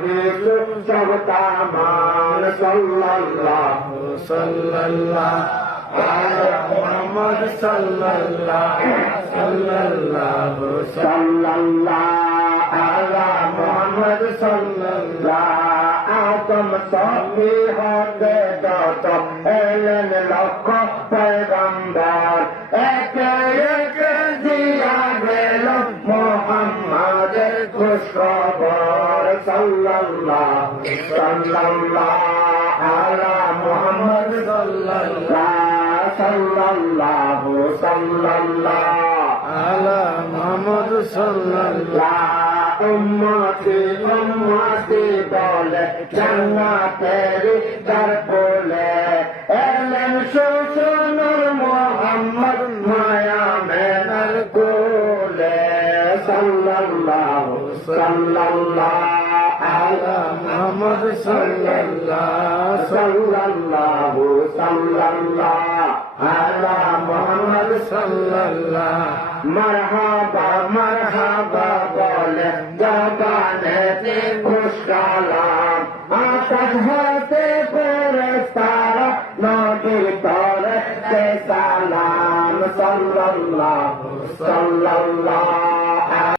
কিছু সব তামান সাল্লাল্লাহু সাল্লাল্লাহু আলা মুহাম্মদ সাল্লাল্লাহু আলা মুহাম্মদ আদম সবই হতে যত এলেন লক্ষ পয়গম্বর একে একে দিয়া গেল মুহাম্মাদের খুশখবর সাল্লাল্লাহু আলা মুহাম্মদ সাল্লাল্লাহু আলা মুহাম্মদ উম্মতি উম্মতি বলে জান্নাতের দ্বার খুলে এলেন সুসনুর মুহাম্মদ মায়া মেনার কোলে সাল্লাল্লাহু আলা মুহাম্মদ সাল্লাল্লাহু আলা মুহাম্মদ মারহাবা মারহাবা বলে জবানেতে খুশকালাম আকাশ হতে ফেরেশতারা নবীর তরফে সালাম সাল্লাল্লাহু